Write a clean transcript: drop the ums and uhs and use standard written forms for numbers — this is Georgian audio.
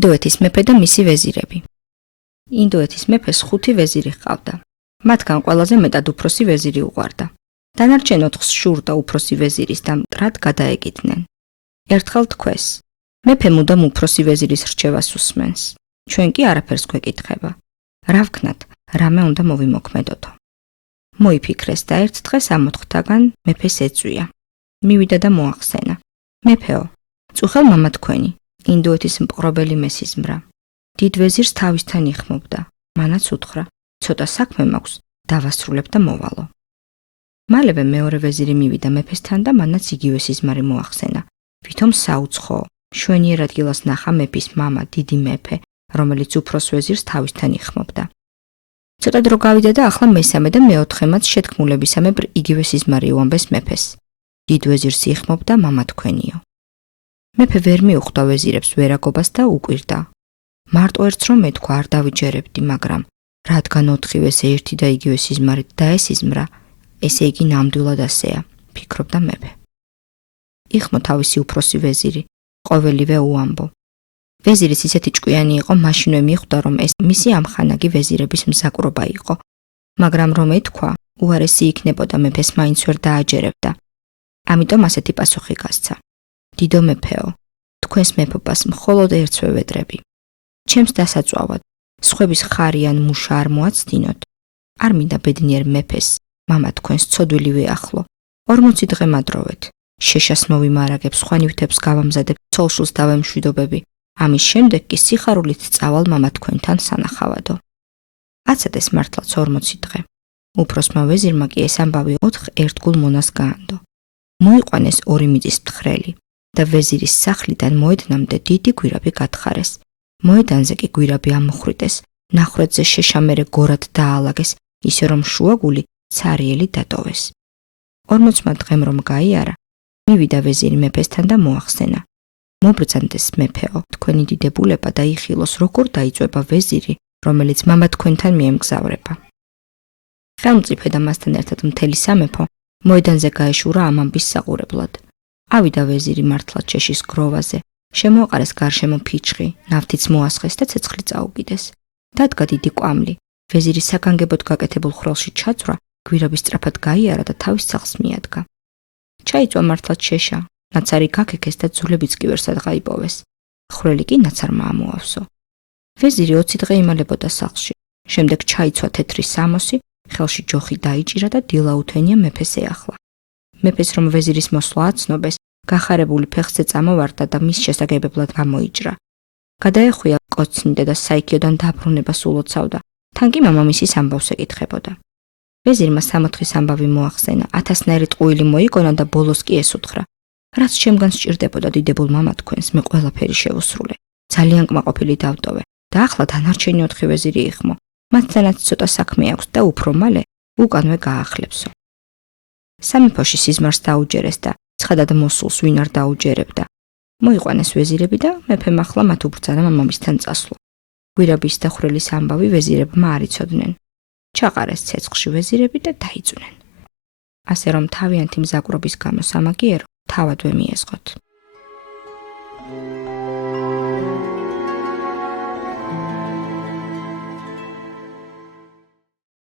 ინდოეთის მეფე და მისი ვეზირები. ინდოეთის მეფეს 5 ვეზირი ჰყავდა. მათგან ყველაზე მეტად უფროსი ვეზირი უყვარდა. დანარჩენ 4-ს შურდა უფროსი ვეზირის და მტრად გადაეკიდნენ. ერთხელ თქვეს: მეფე მუდამ უფროსი ვეზირის რჩევას უსმენს. ჩვენ კი არაფერს გვეკითხება. რა ვქნათ, რამე უნდა მოვიმოქმედოთო. მოიფიქრეს და ერთ დღეს ამ 4-თაგან მეფეს ეწვია. მივიდა და მოახსენა: მეფეო, წუხელ მამა თქვენი, ინდოეთის მპყრობელი მესიზმრა. დიდ ვეზირს თავისთან იხმობდა. მანაც უთხრა: ცოტა საქმე მაქვს, დავასრულებ და მოვალო. მალევე მეორე ვეზირი მივიდა მეფესთან და მანაც იგივე სიზმარი მოახსენა. ვითომ საუცხო, შვენიერ ადგილას ნახა მეფის მამა, დიდი მეფე, რომელიც უფროს ვეზირს თავისთან იხმობდა. ცოტა დრო გავიდა და ახლა მესამე და მეოთხე მათ შეთქმულებისამებრ იგივე სიზმარი უამბეს მეფეს. დიდ ვეზირს იხმობდა მამა თქვენიო. მეფე ვერ მიუხვდა ვეზირებს ვერაგობას და უკვირდა. მარტო ერთს რომ ეთქვა არ დავიჯერებდი, მაგრამ რადგან 4-ვეს ერთი და იგივე სიზმარით დაესიზმრა, ესე იგი ნამდვილად ასეა, ფიქრობდა მეფე. იხმო თავისი უფროსი ვეზირი, ყოველივე უამბო. ვეზირის ისეთი ჭკვიანი იყო, მაშინვე მიხვდა, რომ ეს მისი ამხანაგი ვეზირების მზაკვრობა იყო, მაგრამ რომ ეთქვა, უარესი იქნებოდა, მეფეს მაინც ვერ დააჯერებდა. ამიტომ ასეთი პასუხი გასცა: დიდო მეფეო, თქვენს მეფობას მხოლოდ ერთს ვევედრები. ჩემს დასაწვავად, სხვების ხარი ან მუშა არ მოაცდინოთ. არ მინდა ბედნიერ მეფეს, მამა თქვენს ცოდვილი ვეახლო. 40 დღე მადროვეთ. შეშას მოვიმარაგებ, სხვა ნივთებს გავამზადებ, ცოლშულს დავემშვიდობები. ამის შემდეგ კი სიხარულით წავალ მამა თქვენთან სანახავადო. აცადეს მართლაც 40 დღე. უფროსმა ვეზირმა კი ეს ამბავი 4 ერთგულ მონას გაანდო. მოიყვანეს 2 მიწის მთხრელი და ვეზირის სახლიდან მოედნამდე დიდი გვირაბი გათხარეს. მოედანზე კი გვირაბი ამოხრიტეს, ნახრეთზე შეშამერე გორად დაალაგეს, ისე რომ შუაგული ცარიელი დატოვეს. 40 დღემ რომ გაიარა, მივიდა ვეზირი მეფესთან და მოახსენა: მობრძანდეს მეფეო, თქვენი დიდებულება და იხილოს, როგორ დაიწვება ვეზირი, რომელიც მამა თქვენთან მიემგზავრება. ხელმწიფე და მასთან ერთად მთელი სამეფო მოედანზე გაეშურა ამ ამბის საყურებლად. ავიდა ვეზირი მართლაც შეშის გროვაზე, შემოაყარეს გარშემო ფიჩხი, ნავთიც მოასხეს და ცეცხლი წაუკიდეს. დადგა დიდი კვამლი, ვეზირის საგანგებოდ გაკეთებულ ხროლში ჩაწვრა, გვირაბი სწრაფად გაიარა და თავის სახლს მიადგა. ჩაიწვა მართლაც შეშა, ნაცარი გაქექეს და ძულებიც კი ვერ სადღა იპოვეს. ხვრელი კი ნაცარმა ამოავსო. ვეზირი 20 დღე იმალებოდა სახლში, შემდეგ ჩაიცვა თეთრი სამოსი, ხელში ჯოხი დაიჭირა და დილა უთენია მეფეს ეახლა. მეფეს რომ ვეზირის მოსვლა აცნობეს, გახარებული ფეხზე წამოვარდა და მის შესაგებებლად გამოიჭრა. გადაეხვია კოცნიდა და საიქიოდან დაბრუნებას ულოცავდა, თან კი მამამისის ამბავს ეკითხებოდა. ვეზირმა 3-4 ამბავი მოახსენა, 1000-ნაირი ტყუილი მოიგონა და ბოლოს კი ეს უთხრა: რაც ჩემგან სჭირდებოდა დიდებულ მამა თქვენს, მე ყველაფერი შევუსრულე. ძალიან კმაყოფილი დავტოვე და ახლა დანარჩენი 4 ვეზირი იხმო. მათთანაც ცოტა საქმე აქვს და უფრო მალე უკანვე გაახლებსო. სამეფოში სიზმარს დაუჯერეს და ცხადად მოსულს ვინ არ დაუჯერებდა. მოიყვანეს ვეზირები და მეფემ ახლა მათ უბრძანა მამამისთან წასვლა. გვირაბის და ხვრელის ამბავი ვეზირებმა არ იცოდნენ. ჩაყარეს ცეცხლში ვეზირები და დაიწვნენ. ასე რომ თავიანთი მზაკვრობის გამო სამაგიერო თავადვე მიეზღოთ.